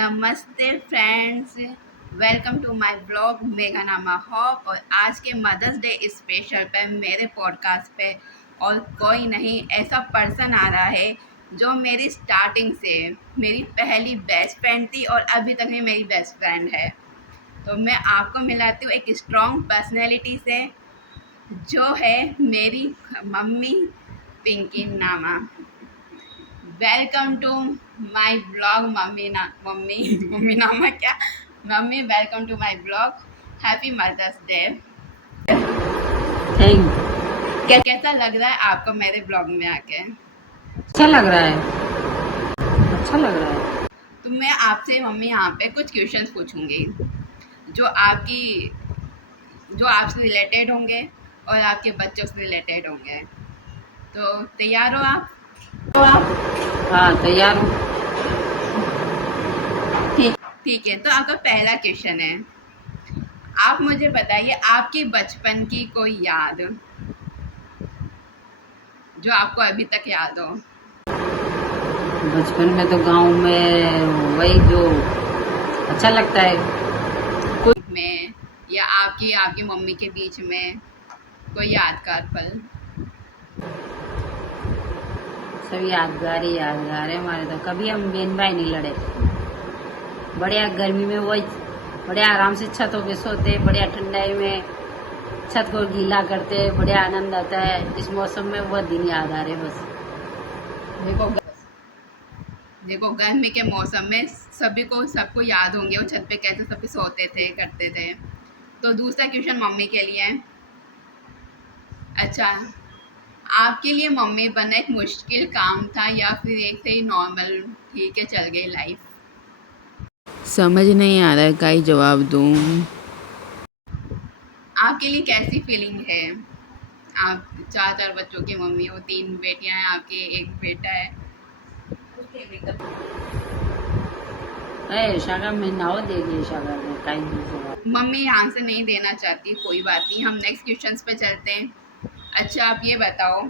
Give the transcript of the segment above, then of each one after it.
नमस्ते friends, welcome to my blog मेगा नामा हॉप। और आज के मदर्स डे स्पेशल पे मेरे पॉडकास्ट पे और कोई नहीं ऐसा पर्सन आ रहा है जो मेरी स्टार्टिंग से मेरी पहली बेस्ट फ्रेंड थी और अभी तक भी मेरी बेस्ट फ्रेंड है। तो मैं आपको मिलाती हूँ एक स्ट्रॉन्ग पर्सनैलिटी से जो है मेरी मम्मी पिंकी नामा। Welcome to my blog mummy नामा क्या mummy, welcome to my blog. Happy mother's day. Thank. कैसा लग रहा है आपको मेरे ब्लॉग में आके? अच्छा लग रहा है, अच्छा लग रहा है। तो मैं आपसे मम्मी यहाँ पे कुछ क्वेश्चंस पूछूंगी जो आपसे रिलेटेड होंगे और आपके बच्चों से रिलेटेड होंगे। तो तैयार हो आप? हाँ, तैयार हूँ। ठीक है, तो आपका पहला क्वेश्चन है, आप मुझे बताइए आपकी बचपन की कोई याद जो आपको अभी तक याद हो। बचपन में तो गांव में वही जो अच्छा लगता है। में या आपकी आपकी मम्मी के बीच में कोई यादगार पल? सब यादगार है हमारे। तो कभी हम बहन भाई नहीं लड़े। बढ़िया गर्मी में वही बढ़िया आराम से छतों पे सोते, बढ़िया ठंडाई में छत को गीला करते, बढ़िया आनंद आता है। इस मौसम में वह दिन याद आ रहे बस। देखो देखो गर्मी के मौसम में सबको याद होंगे वो छत पे कैसे सभी सोते थे करते थे। तो दूसरा क्वेश्चन मम्मी के लिए है। अच्छा, आपके लिए मम्मी बनना एक मुश्किल काम था या फिर एक से ही नॉर्मल ठीक है चल गई लाइफ? समझ नहीं आ रहा है, का ही जवाब दूं। आपके लिए कैसी फीलिंग है? आप चार बच्चों की मम्मी हो, 3 बेटियां हैं आपके, एक बेटा है। शाखा में नाव देगी, शाखा में टाइम मम्मी यहाँ से नहीं देना चाहती, कोई बात नहीं, हम नेक्स्ट क्वेश्चंस पे चलते हैं। अच्छा, आप ये बताओ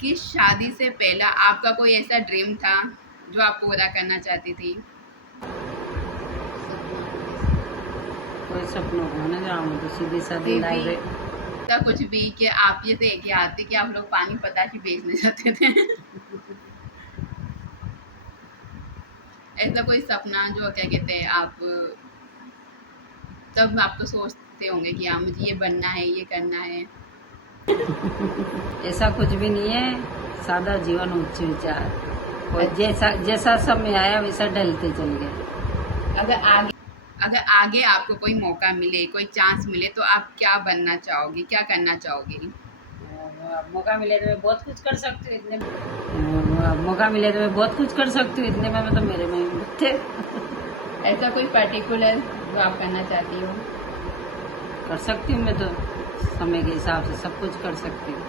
कि शादी से पहला आपका कोई ऐसा ड्रीम था जो आप पूरा करना चाहती थी? कोई सपनों को ना जाऊँ तो सीधी सादी लाइफ है। ऐसा कुछ भी कि आप ये देख के आती कि आप लोग पानी पताशी बेचने जाते थे? ऐसा कोई सपना जो क्या कहते हैं आप तब आपको सोचते होंगे कि हाँ मुझे ये बनना है, ये करना है? ऐसा कुछ भी नहीं है। सादा जीवन, उच्च विचार। और जैसा जैसा समय आया वैसा ढलते चल गए। अगर आगे आपको कोई मौका मिले, कोई चांस मिले, तो आप क्या बनना चाहोगी, क्या करना चाहोगी? मौका मिले तो मैं बहुत कुछ कर सकती हूँ। मौका मिले तो मैं बहुत कुछ कर सकती हूँ। इतने में तो मेरे में थे। ऐसा कोई पर्टिकुलर जो आप करना चाहती हो? कर सकती हूँ मैं तो समय के हिसाब से सब कुछ कर सकती हूँ।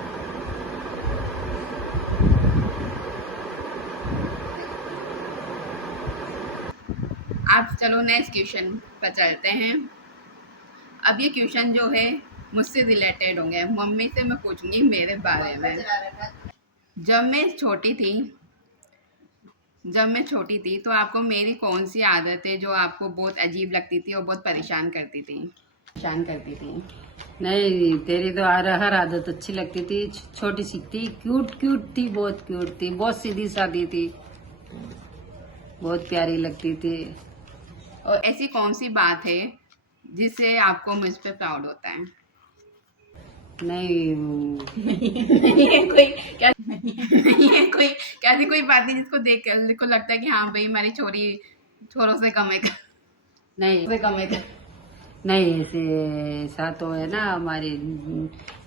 आप चलो नेक्स्ट क्वेश्चन पर चलते हैं। अब ये क्वेश्चन जो है मुझसे रिलेटेड होंगे, मम्मी से मैं पूछूंगी मेरे बारे में। जब मैं छोटी थी तो आपको मेरी कौन सी आदत है जो आपको बहुत अजीब लगती थी और बहुत परेशान करती थी? नहीं, तेरी तो हर आदत अच्छी लगती थी। छोटी सी थी, क्यूट थी, बहुत क्यूट थी, बहुत सीधी सादी थी, बहुत प्यारी लगती थी। और ऐसी कौन सी बात है जिससे आपको मुझ पे प्राउड होता है? नहीं नहीं है कोई क्या नहीं है कोई कैसी कोई बात नहीं जिसको देख कर को लगता है कि हाँ भाई हमारी छोरी छोरों से कम है नहीं नहीं, ऐसे ऐसा तो है ना। हमारी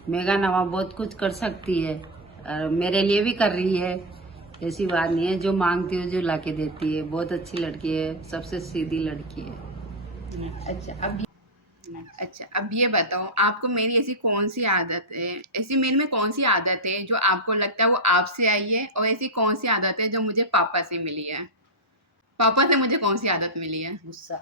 मेगा नवा बहुत कुछ कर सकती है और मेरे लिए भी कर रही है। ऐसी बात नहीं है, जो मांगती है जो लाके देती है। बहुत अच्छी लड़की है, सबसे सीधी लड़की है। अच्छा, अब ये बताओ आपको मेरी ऐसी मेरे में कौन सी आदत है जो आपको लगता है वो आपसे आई है, और ऐसी कौन सी आदत है जो मुझे पापा से मिली है? पापा से मुझे कौन सी आदत मिली है? गुस्सा,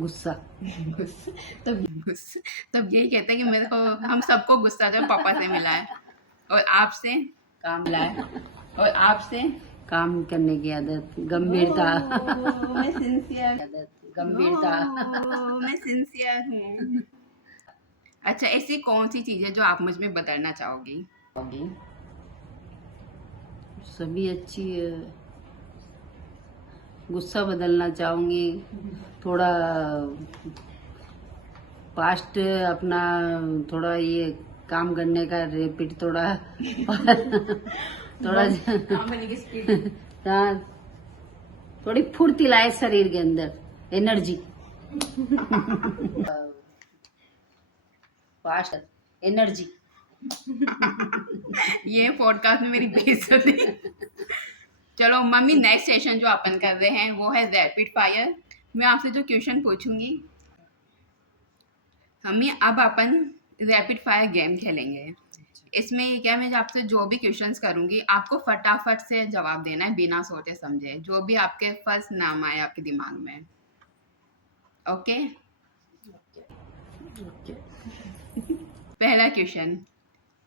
गुस्सा। गुस्सा। तब यही कहते हैं कि मेरे को हम सबको गुस्सा जो पापा से मिला है। और आपसे? काम, और आपसे? काम करने की आदत, गंभीरता। मैं सिंसियर आदत, गंभीरता। मैं सिंसियर हूँ। अच्छा, ऐसी कौन सी चीज है जो आप मुझ में बदलना चाहोगी? सभी अच्छी है। गुस्सा बदलना चाहूंगी, थोड़ा फास्ट अपना, थोड़ा ये काम करने का रेपिड थोड़ा थोड़ा हाँ, थोड़ी फुर्ती लाए शरीर के अंदर, एनर्जी। Fast energy. ये पॉडकास्ट में मेरी बेइज्जती। चलो मम्मी, नेक्स्ट सेशन जो अपन कर रहे हैं वो है रैपिड फायर। मैं आपसे जो क्वेश्चन पूछूंगी मम्मी, अब अपन रैपिड फायर गेम खेलेंगे। इसमें क्या, मैं आपसे जो भी क्वेश्चंस करूंगी आपको फटाफट से जवाब देना है, बिना सोचे समझे, जो भी आपके फर्स्ट नाम आए आपके दिमाग में। ओके? पहला क्वेश्चन,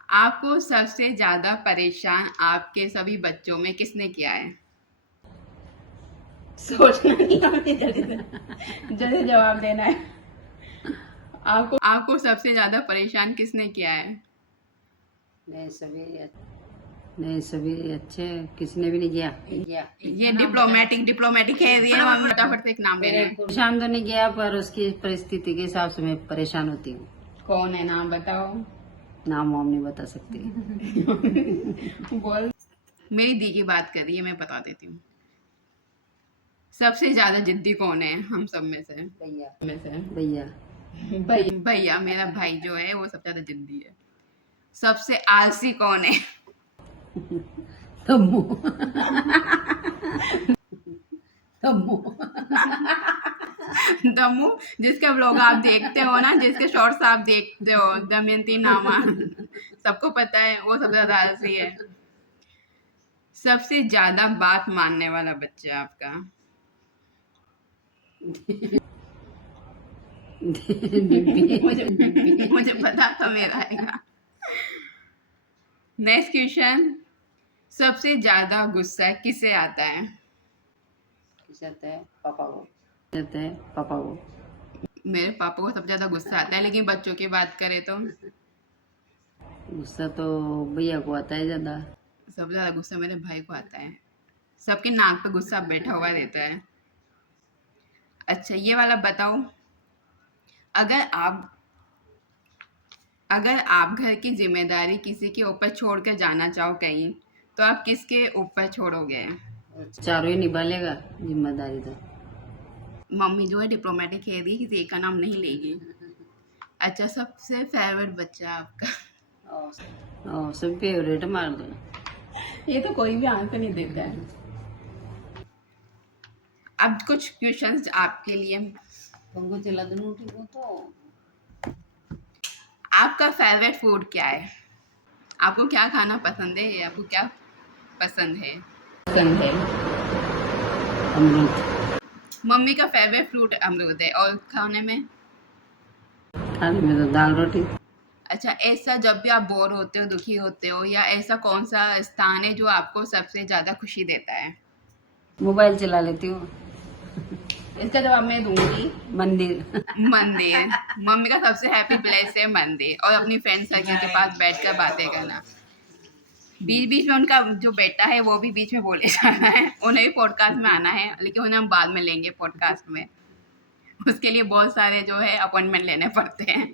आपको सबसे ज्यादा परेशान आपके सभी बच्चों में किसने किया है? सोचना नहीं, जल्दी जवाब देना है। आपको सबसे ज्यादा परेशान किसने किया है? नहीं, सभी अच्छे, किसने भी नहीं किया। ये डिप्लोमेटिक है ये। मम्मी फटाफट से एक नाम लेना है। परेशान तो नहीं किया, पर उसकी परिस्थिति के हिसाब से मैं परेशान होती हूँ। कौन है, नाम बताओ। नाम वाम नहीं बता सकती। बोल। मेरी दी की बात कर रही है, मैं बता देती हूँ। सबसे ज्यादा जिद्दी कौन है हम सब में से? भैया, मेरा भाई जो है वो सबसे ज्यादा जिद्दी है। सबसे आलसी कौन है? तम्मू। दमू, जिसका व्लॉग आप देखते हो ना, जिसके शॉर्ट्स आप देखते हो, दमयंती नामा, सबको पता है वो सबसे ज्यादा आलसी है। सबसे ज्यादा बात मानने वाला बच्चा आपका? मुझे पता था मेरा आएगा। नेक्स्ट क्वेश्चन, सबसे ज्यादा गुस्सा किसे आता है? पापा को। मेरे पापा को सबसे ज्यादा गुस्सा आता है, लेकिन बच्चों की बात करें तो गुस्सा तो भैया को आता है ज्यादा। सबसे ज्यादा गुस्सा मेरे भाई को आता है। सबके नाक पे गुस्सा बैठा हुआ रहता है। अच्छा, ये वाला बताओ, अगर आप घर की जिम्मेदारी किसी के ऊपर छोड़कर जाना चाहो कहीं, तो आप किसके ऊपर छोड़ोगे? चारों ही निभा लेगा जिम्मेदारी तो। मम्मी जो है डिप्लोमेटिक कह रही है, किसी एक का नाम नहीं लेगी। अच्छा, सबसे फेवरेट बच्चा आपका? सब फेवरेट मार दो। ये तो कोई भी आंसर नहीं देता है। अब कुछ क्वेश्चंस आपके लिए। तुमको चिल्ला दूं ठीक हो तो। आपका फेवरेट फूड क्या है? आपको क्या खाना पसंद है? आपको क्या पसंद है? अमरूद। मम्मी का फेवरेट फ्रूट अमरूद है। और खाने में तो दाल रोटी। अच्छा, ऐसा जब भी आप बोर होते हो, दुखी होते हो, या ऐसा कौन सा स्थान है जो आपको सबसे ज्यादा खुशी देता है? मोबाइल चला लेती हूँ। इसका जवाब मैं दूंगी मंदिर। मम्मी का सबसे हैप्पी प्लेस है मंदिर, और अपनी फ्रेंड सर्कल के पास बैठकर बातें करना। बीच बीच में उनका जो बेटा है वो भी बीच में बोले जाना है, उन्हें भी पॉडकास्ट में आना है, लेकिन उन्हें हम बाद में लेंगे पॉडकास्ट में। उसके लिए बहुत सारे जो है अपॉइंटमेंट लेने पड़ते हैं।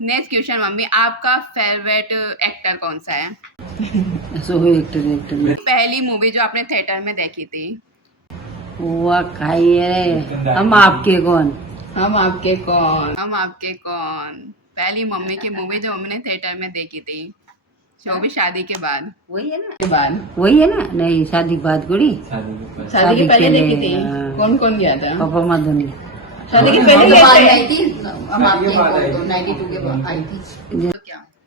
नेक्स्ट क्वेश्चन मम्मी, आपका फेवरेट एक्टर कौन सा है? एक्टर। पहली मूवी जो आपने थिएटर में देखी थी? वो खाइए हम आपके कौन। पहली मम्मी की मूवी जो हमने थिएटर में देखी थी, जो भी शादी के बाद। वही है ना। नहीं, शादी के बाद कुड़ी। शादी के पहले देखी थी। कौन कौन गया था? पापा मधुनी। शादी के पहले आई थी। हम आपके 92 के बाद आई थी।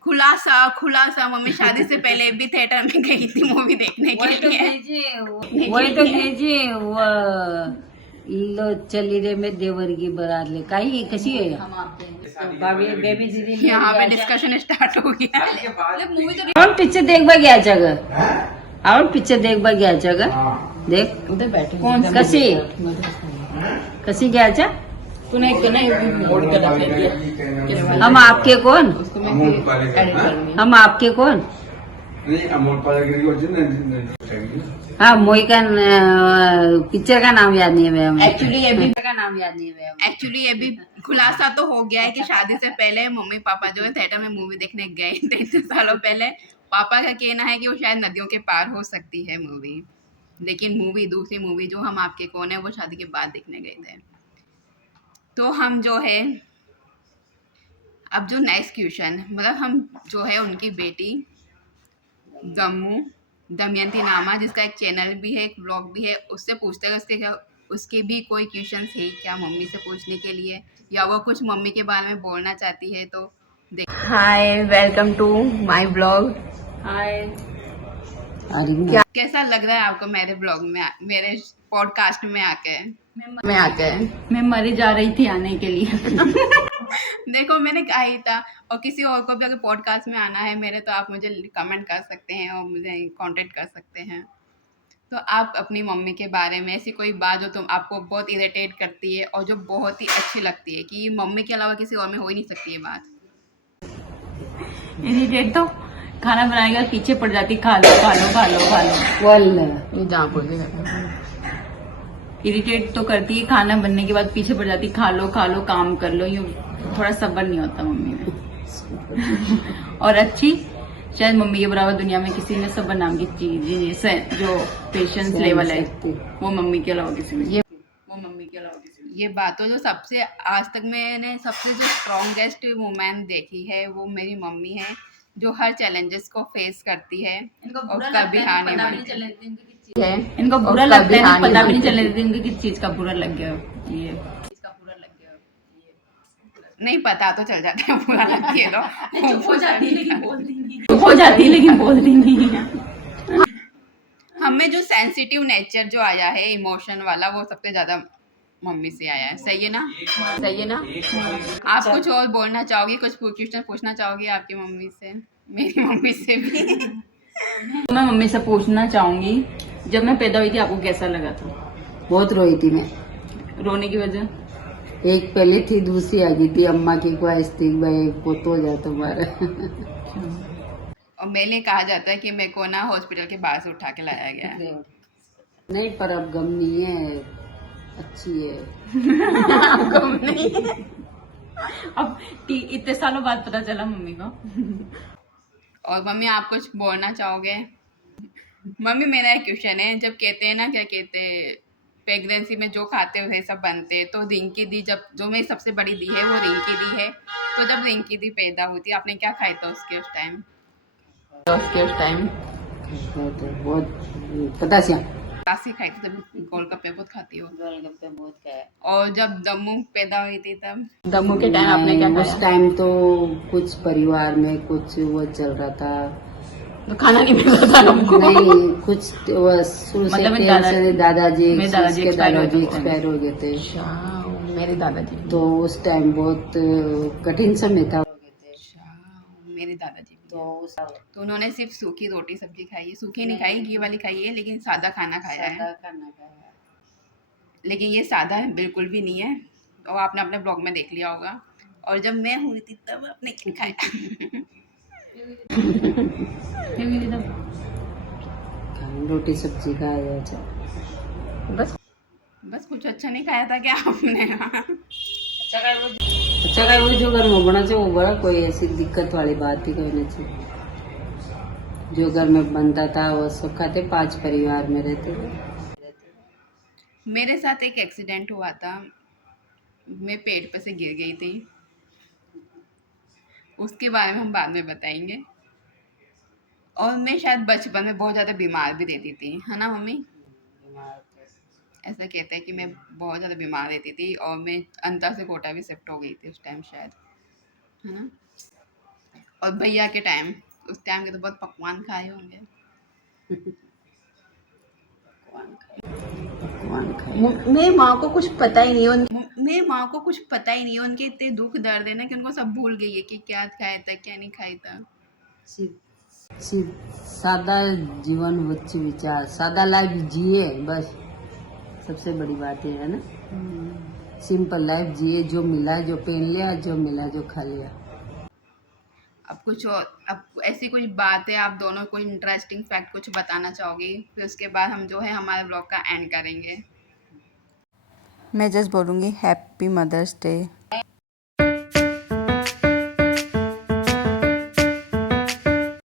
खुलासा मम्मी शादी से पहले भी थिएटर में गई थी मूवी देखने के लिए। वही तो कीजिए वो लो चली रे में देवर की बारात ले काई कशी है बेबी दीदी। यहाँ पे डिस्कशन स्टार्ट हो गया। कौन पिक्चर देखवा गया जगह और पिक्चर देख बा घ्यायचं ग देख उधर बैठे कौन सी? कशी कशी घ्यायचं तूने एक ना मोड़ कर रख दिया हम आपके कौन उसको मैं फिर edit करूंगी। हम आपके कौन नहीं अमोल पालेगिरी को जिन हाँ मोई का पिक्चर का नाम याद नहीं है हमें एक्चुअली ये भी का नाम याद नहीं है हमें। एक्चुअली ये भी खुलासा तो हो गया है कि शादी से पहले मम्मी पापा जो है थिएटर में मूवी देखने गए थे 3 सालों पहले। पापा का कहना है कि वो शायद नदियों के पार हो सकती है मूवी, लेकिन दूसरी मूवी जो हम आपके कौन है वो शादी के बाद देखने गए थे। तो हम जो है अब जो नेक्स्ट क्वेश्चन मतलब हम जो है उनकी बेटी दमयंती नामा जिसका एक चैनल भी है, एक ब्लॉग भी है, उससे पूछते हैं उसके भी कोई क्वेश्चंस है क्या मम्मी से पूछने के लिए, या वो कुछ मम्मी के बारे में बोलना चाहती है तो देख। हाय, वेलकम टू माय ब्लॉग। हाय अरे कैसा लग रहा है आपको मेरे ब्लॉग में मेरे पॉडकास्ट में आके? मैं मरी जा रही थी आने के लिए देखो मैंने कहा ही था, और किसी और को भी अगर पॉडकास्ट में आना है मेरे तो आप मुझे कमेंट कर सकते हैं और मुझे कांटेक्ट कर सकते हैं। तो आप अपनी मम्मी के बारे में ऐसी कोई बात जो तुम आपको बहुत इरिटेट करती है और जो बहुत ही अच्छी लगती है कि मम्मी के अलावा किसी और में हो ही नहीं सकती ये बात। इरिटेट तो खाना बनाएगा पीछे पड़ जाती, खा लो खा लो खा लो खा लो। वल्ल ये जहाँ बोल देगा इरिटेट तो करती है, खाना बनने के बाद पीछे पड़ जाती, खा लो काम कर लो। यूँ थोड़ा सब्र नहीं होता मम्मी में और अच्छी शायद मम्मी के बराबर दुनिया में किसी ने सब्र नाम की चीज जो पेशेंस लेवल है वो मम्मी के अलावा किसी में ये बात तो जो सबसे आज तक मैंने सबसे जो स्ट्रॉन्गेस्ट वुमेन देखी है वो मेरी मम्मी है, जो हर चैलेंजेस को फेस करती है और कभी हार नहीं मानती है। इनको बुरा और लगता कभी है, हार नहीं पता भी नहीं मानती। चलने देती इनको किस चीज का बुरा लग गया ये नहीं पता तो चल जाता है बुरा लगती है तो चुप हो जाती है लेकिन बोलती नहीं है। हमें जो सेंसिटिव नेचर जो आया है इमोशन वाला वो सबसे ज्यादा मम्मी से आया है। सही है ना? सही है ना? आप कुछ और बोलना चाहोगी, कुछ क्वेश्चन पूछना चाहोगी आपकी मम्मी से, मेरी मम्मी से भी? मैं मम्मी से पूछना चाहूंगी जब मैं पैदा हुई थी आपको कैसा लगा था? बहुत रोई थी मैं, रोने की वजह? एक पहले थी दूसरी आ गई थी, अम्मा की ख्वाहिश थी भाई पोतो हो जाए तुम्हारा और मेरे लिए कहा जाता है कि मेरे को ना हॉस्पिटल के बाहर से उठा के लाया गया है। नहीं पर अब गम नहीं है, अच्छी है। अब इतने सालों बाद पता चला मम्मी को। और मम्मी आप कुछ बोलना चाहोगे? मम्मी मेरा एक क्वेश्चन है, जब कहते हैं ना क्या कहते हैं प्रेगनेंसी में जो खाते हुए सब बनते तो रिंकी दी जब जो मेरी सबसे बड़ी दी है वो रिंकी दी है, तो जब रिंकी दी पैदा हुई थी आपने क्या खाया था उसके उस टाइम? बहुत पतासिया तासी खाई थी, तब गोलगप्पे बहुत खाती हो। गोलगप्पे बहुत खाए। और जब दम्मू पैदा हुई थी तब दम्मू के टाइम आपने क्या उस खाया? टाइम तो कुछ परिवार में कुछ वो चल रहा था, तो खाना नहीं मिलता था हमको। नहीं कुछ वो शुरू से मतलब दादाजी मेरे दादाजी एक्सपायर हो गए थे, मेरे दादाजी तो उस टाइम बहुत कठिन समय था। मेरे दादाजी तो तो उन्होंने सिर्फ सूखी रोटी सब्जी खाई है, सूखी नहीं खाई घी वाली खाई है, लेकिन सादा खाना खाया है। लेकिन ये सादा है बिल्कुल भी नहीं है, और आपने अपने ब्लॉग में देख लिया होगा। और जब मैं हुई थी तब आपने क्या खाया? रोटी सब्जी खाया था। बस कुछ अच्छा नहीं खाया था क्या आपने? अच्छा का वो जो घर में बना चाहिए वो बड़ा, कोई ऐसी दिक्कत वाली बात ही कोई नहीं थी। जो घर में बनता था वो सब खाते, 5 परिवार में रहते थे। मेरे साथ एक एक्सीडेंट हुआ था, मैं पेड़ पर से गिर गई थी, उसके बारे में हम बाद में बताएंगे। और मैं शायद बचपन में बहुत ज़्यादा बीमार भी रहती थी, है ना मम्मी? ऐसा कहते हैं कि मैं बहुत ज़्यादा बीमार रहती थी और मैं अंतर से कोटा भी शिफ्ट हो गई थी उस टाइम शायद, है ना? और भैया के टाइम उस टाइम के तो बहुत पकवान खाए होंगे। मेरी माँ को कुछ पता ही नहीं उनके इतने दुख दर्द है ना कि उनको सब भूल गई है कि क्या खाया था क्या नहीं खाया था। सादा जीवन उच्च विचार, सादा लाइफ जिए, बस सबसे बड़ी बात ये है ना। सिंपल लाइफ जिए, जो मिला जो पहन लिया, जो मिला जो खा लिया। अब कुछ और, अब ऐसी कोई बात है आप दोनों कोई इंटरेस्टिंग फैक्ट कुछ बताना चाहोगी, फिर उसके बाद हम जो है हमारे ब्लॉग का एंड करेंगे। मैं जस्ट बोलूँगी हैप्पी मदर्स डे।